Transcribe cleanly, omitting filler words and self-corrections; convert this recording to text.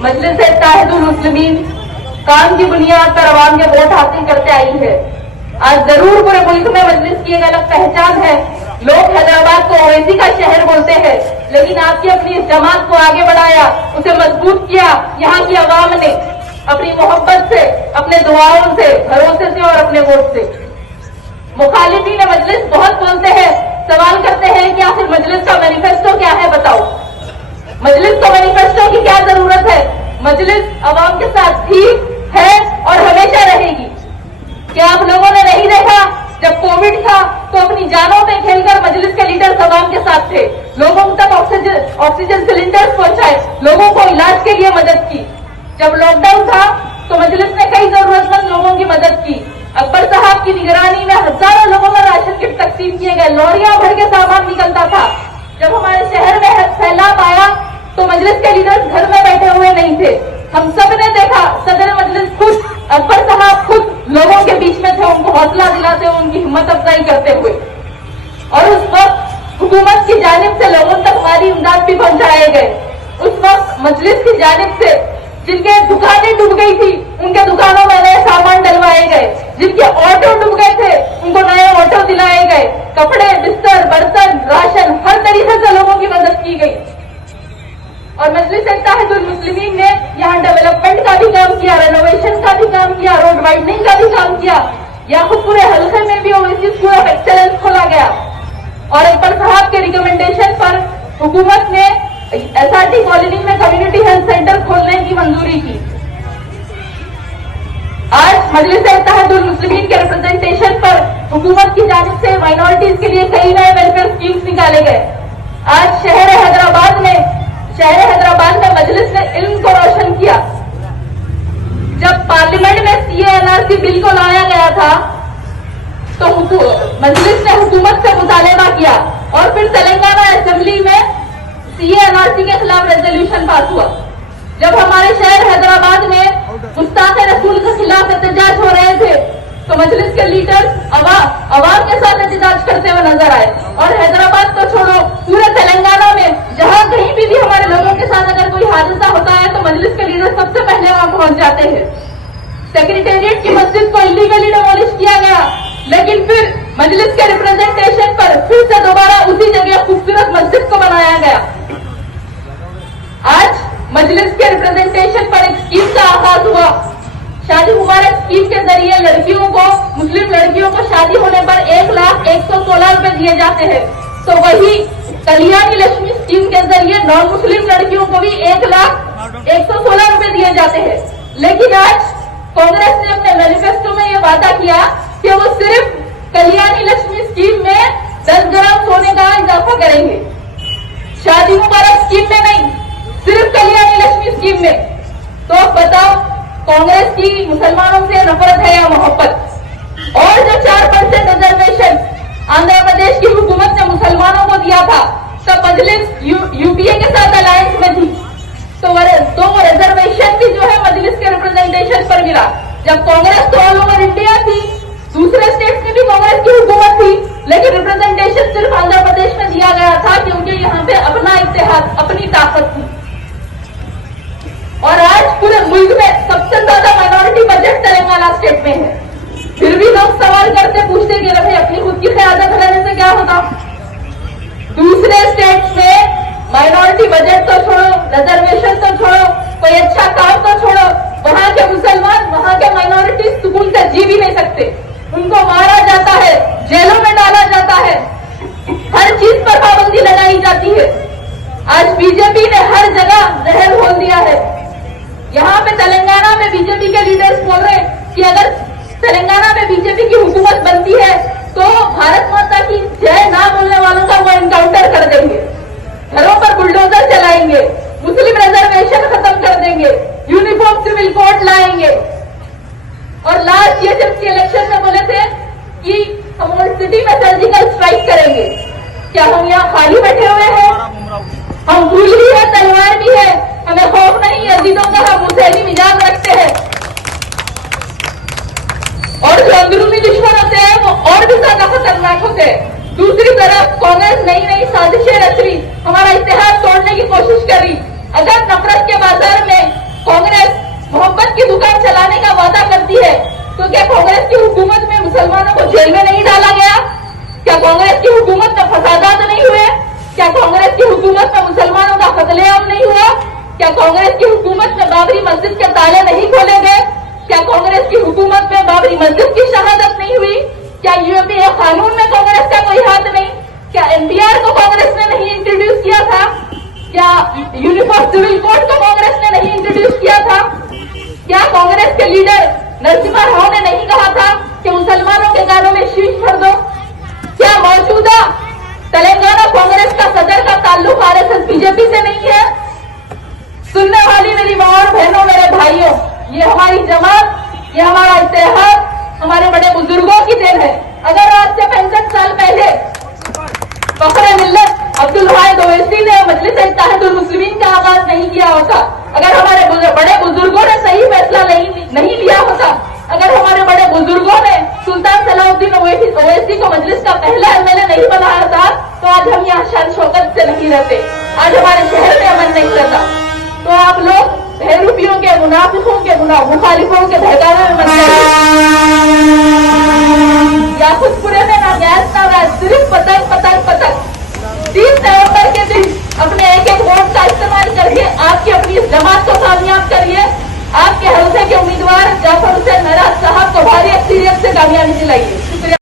मजलिस इत्तेहादुल मुस्लिमीन काम की बुनियाद पर अवाम के वोट हासिल करते आई है। आज जरूर पूरे मुल्क में मजलिस की एक अलग पहचान है। लोग हैदराबाद को ओवैसी का शहर बोलते हैं, लेकिन आपकी अपनी इस जमात को आगे बढ़ाया, उसे मजबूत किया यहाँ की अवाम ने अपनी मोहब्बत से, अपने दुआओं से, भरोसे से और अपने वोट से। मुखालिफीन मजलिस बहुत बोलते हैं, सवाल करते हैं कि आखिर मजलिस का मैनिफेस्टो क्या है, बताओ। मजलिस को मैनिफेस्टो की क्या जरूरत है? मजलिस अवाम के साथ थी, है और हमेशा रहेगी। क्या आप लोगों ने नहीं देखा जब कोविड था तो अपनी जानों पे खेलकर मजलिस के लीडर्स अवाम के साथ थे, लोगों तक ऑक्सीजन सिलेंडर्स पहुंचाए, लोगों को इलाज के लिए मदद की। जब लॉकडाउन था तो मजलिस ने कई जरूरतमंद लोगों की मदद की। अकबर साहब की निगरानी में हजारों लोगों को राशन किट तकसीम किए गए, लॉरियां भर के सामान निकलता था। जब हमारे शहर में सैलाब आया तो मजलिस के लीडर्स घर में बैठे हुए नहीं थे। हम सब ने देखा, सदर मजलिस खुद, अकबर साहब खुद लोगों के बीच में थे, उनको हौसला दिलाते हुए, उनकी हिम्मत अफजाई करते हुए। और उस वक्त हुकूमत की जानिब से लोगों तक हमारी इमदाद भी पहुंचाए गए। उस वक्त मजलिस की जानिब से जिनके दुकानें डूब गई थी, उनके दुकानों में नए सामान डलवाए गए। जिनके ऑटो डूब गए थे, उनको नए ऑटो दिलाए गए। कपड़े, बिस्तर, बर्तन, राशन, हर तरीके से लोगों की मदद की गई। और मजलिस इत्तेहादुल मुस्लिमीन ने यहाँ डेवलपमेंट का भी काम किया, रेनोवेशन का भी काम किया, रोड वाइडनिंग का भी काम किया। यहाँ खुद पूरे हल्के में भी ओवैसी स्कूल ऑफ एक्सेलेंस खोला गया। और अकबर साहब के रिकमेंडेशन पर हुकूमत ने SRT कॉलोनी में कम्युनिटी हेल्थ सेंटर खोलने की मंजूरी की। आज मजलिस इत्तेहादुल मुस्लिमीन के रिप्रेजेंटेशन पर हुकूमत की जानिब से माइनॉरिटीज के लिए कई नए वेलफेयर स्कीम्स निकाले गए। आज शहर हैदराबाद में मजलिस ने इल्म को रोशन किया। जब पार्लियामेंट में CA/NRC बिल को लाया गया था तो मजलिस ने हुकूमत से मुतालबा किया और फिर तेलंगाना असेंबली में CA/NRC के खिलाफ रेजोल्यूशन पास हुआ। जब हमारे शहर हैदराबाद में गुस्ताखे रसूल के खिलाफ एहतजाज हो रहे थे तो मजलिस के लीडर्स अवाम के साथ एहतजाज करते हुए नजर आए। और हैदराबाद को छोड़ो, पूरे तेलंगाना में जहां कहीं भी हमारे लोगों के साथ अगर कोई हादसा होता है तो मजलिस के लीडर सबसे पहले वहां पहुंच जाते हैं। सेक्रेटेरिएट की मस्जिद को इलीगली डिमोलिश किया गया, लेकिन फिर मजलिस के रिप्रेजेंटेशन पर फिर से दोबारा उसी जगह खूबसूरत मस्जिद को बनाया गया। आज मजलिस के रिप्रेजेंटेशन पर एक स्कीम का आगाज हुआ। शादी मुबारक स्कीम के जरिए लड़कियों को, मुस्लिम लड़कियों को शादी होने पर 1,01,16 रुपए दिए जाते हैं। तो वही कल्याणी लक्ष्मी स्कीम के जरिए नॉन मुस्लिम लड़कियों को भी 1,01,16 रुपए दिए जाते हैं। लेकिन आज कांग्रेस ने अपने मैनिफेस्टो में यह वादा किया कि वो सिर्फ कल्याणी लक्ष्मी स्कीम में 10 ग्राम सोने का इजाफा करेंगे, शादी मुबारक स्कीम में नहीं, सिर्फ कल्याणी लक्ष्मी स्कीम में। तो अब बताओ, कांग्रेस की मुसलमानों से नफरत है या मोहब्बत? और जो 4% रिजर्वेशन आंध्र प्रदेश की हुकूमत ने मुसलमानों को दिया था, तब मजलिस यूपीए के साथ अलायंस में थी, तो वो रिजर्वेशन भी जो है मजलिस के रिप्रेजेंटेशन पर मिला। जब कांग्रेस तो ऑल ओवर इंडिया थी, दूसरे स्टेट में भी कांग्रेस की हुकूमत थी, लेकिन रिप्रेजेंटेशन सिर्फ आंध्र प्रदेश में दिया गया था क्योंकि यहाँ पे अपना इत्तेहाद, अपनी ताकत थी। और आज पूरे मुल्क में सबसे ज्यादा माइनॉरिटी बजट तेलंगाना स्टेट में है। फिर भी लोग सवाल करते, पूछते कि भाई अपनी खुद की क़यादत रहने से क्या होता? दूसरे स्टेट्स में माइनॉरिटी बजट तो छोड़ो, रिजर्वेशन तो छोड़ो, कोई अच्छा काम तो छोड़ो, वहां के मुसलमान, वहां के माइनॉरिटी सुकून से जी भी नहीं सकते। उनको मारा जाता है, जेलों में डाला जाता है, हर चीज पर पाबंदी लगाई जाती है। आज बीजेपी ने हर जगह जहर घोल दिया है। यहाँ पे तेलंगाना में बीजेपी के लीडर्स बोल रहे हैं कि अगर तेलंगाना में बीजेपी की हुकूमत बनती है तो भारत माता की जय ना बोलने वालों का वो एनकाउंटर कर देंगे, घरों पर बुलडोजर चलाएंगे, मुस्लिम रिजर्वेशन खत्म कर देंगे, यूनिफॉर्म सिविल कोड लाएंगे। और लास्ट ये जब इलेक्शन में बोले थे कि हम ओल्ड सिटी में सर्जिकल स्ट्राइक करेंगे, क्या हम यहाँ खाली बैठे हुए हैं? हम भूल भी है, तलवार भी है, हमें खौफ नहीं है, यजीदों का हम मुसैली मिजाज रखते हैं। और जो अंदरूनी दुश्मन होते हैं वो और भी ज्यादा खतरनाक होते हैं। दूसरी तरफ कांग्रेस नई नई साजिशें रच रही, हमारा इत्तेहाद तोड़ने की कोशिश कर रही। अगर नफरत के बाजार में जेल में नहीं डाला गया? क्या कांग्रेस की हुकूमत में फसादात नहीं हुए? क्या कांग्रेस की हुकूमत में मुसलमानों का कत्लेआम नहीं हुआ? क्या कांग्रेस की हुकूमत में बाबरी मस्जिद के ताले नहीं खोले गए? क्या कांग्रेस की हुकूमत में बाबरी मस्जिद की शहादत नहीं हुई? क्या यूएपीए कानून में कांग्रेस का कोई हाथ नहीं? क्या एनपीआर को कांग्रेस ने नहीं इंट्रोड्यूस किया था? क्या यूनिफॉर्म सिविल कोड को कांग्रेस ने नहीं इंट्रोड्यूस किया था? क्या कांग्रेस के लीडर नरसिम्हा राव ने नहीं कहा था कि मुसलमानों के कानों में शीश भर दो? क्या मौजूदा तेलंगाना कांग्रेस का सदर का ताल्लुक आरएसएस बीजेपी से नहीं है? सुनने वाली मेरी मां और बहनों, मेरे भाइयों, ये हमारी जमात, ये हमारा इतिहास हमारे बड़े बुजुर्गों की देन है। अगर आज से 65 साल पहले फखरे मिल्लत अब्दुल वाहिद ओवैसी ने मजलिस इत्तेहादुल मुस्लिमीन का आगाज नहीं किया होता, अगर हमारे बड़े बुजुर्गों ने सही फैसला नहीं लिया होता, अगर हमारे बड़े बुजुर्गों ने सुल्तान सलाउद्दीन ओवैसी को मजलिस का पहला एमएलए नहीं बनाया था, तो आज हम यहाँ शान शौकत से नहीं रहते, आज हमारे शहर में अमन नहीं रहता। तो आप लोग बहरूपियों के, मुनाफिकों के, मुखालिफों के बहकावे